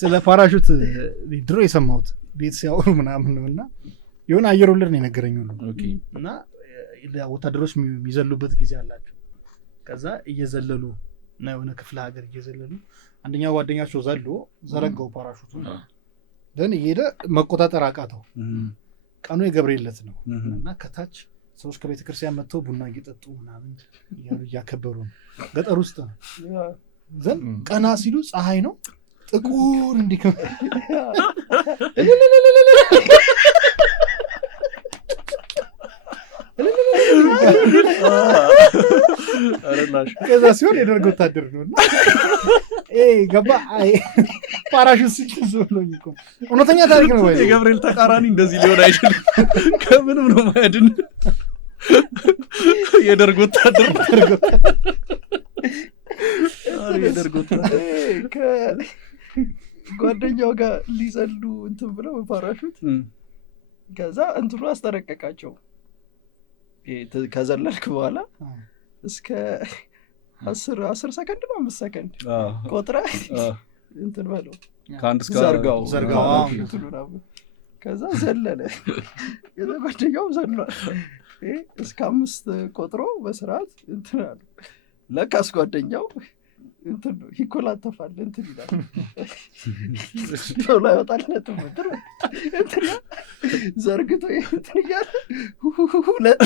ስለ ፓራሹት ድሮ የሰማሁት ቤት ሲያወሩ ምናምን ነውና የሆነ አየር ወለድ ነው የነገረኝ ሁሉ እና ወታደሮች የሚዘሉበት ጊዜ አላቸው ከዛ እየዘለሉ እና የሆነ ክፍለ ሀገር እየዘለሉ አንደኛው ጓደኛቸው ዘሎ ዘረጋው ፓራሹቱን ደን እየሄደ መቆጣጠር አቃተው ቀኑ የገብርኤለት ነው እና ከታች ሰዎች ከቤተክርስቲያን መጥተው ቡና እየጠጡ ምናምን እያከበሩ ነው ገጠር ውስጥ ነው ዘን ቀና ሲሉ ፀሐይ ነው ጥቁር እንዲከ አረላሽ ከዛ ሲሆን የደርግ ወታደር ነው ገባ ፓራሹት ሲዝብሎኝ እኮ እውነተኛ ታሪክ ነው ወይ የገብርኤል ተቃራኒ እንደዚህ ሊሆን አይችልም ከምንም ነው ማያድን የደርግ ወታደር የደርግ ወታደር ጓደኛው ጋር ሊዘሉ እንትን ብለው ፓራሹት ከዛ እንትኑ አስጠረቀቃቸው ከዘለልክ በኋላ እስከ 10 ሰከንድ ነው 5 ሰከንድ ቆጥራ እንትን በለው ከአንድ እስከ ዘርጋው ከዛ ዘለለ ከዛ ጓደኛው ዘሏል እስከ 5 ቆጥሮ በስርዓት እንትን አለ ለካስ ጓደኛው እንትን ይኮላተፋል እንትን ይላል ነው ላይ ወጣለት ምድር እንትን ዘርግቶ እንትን ይያለ ሁለት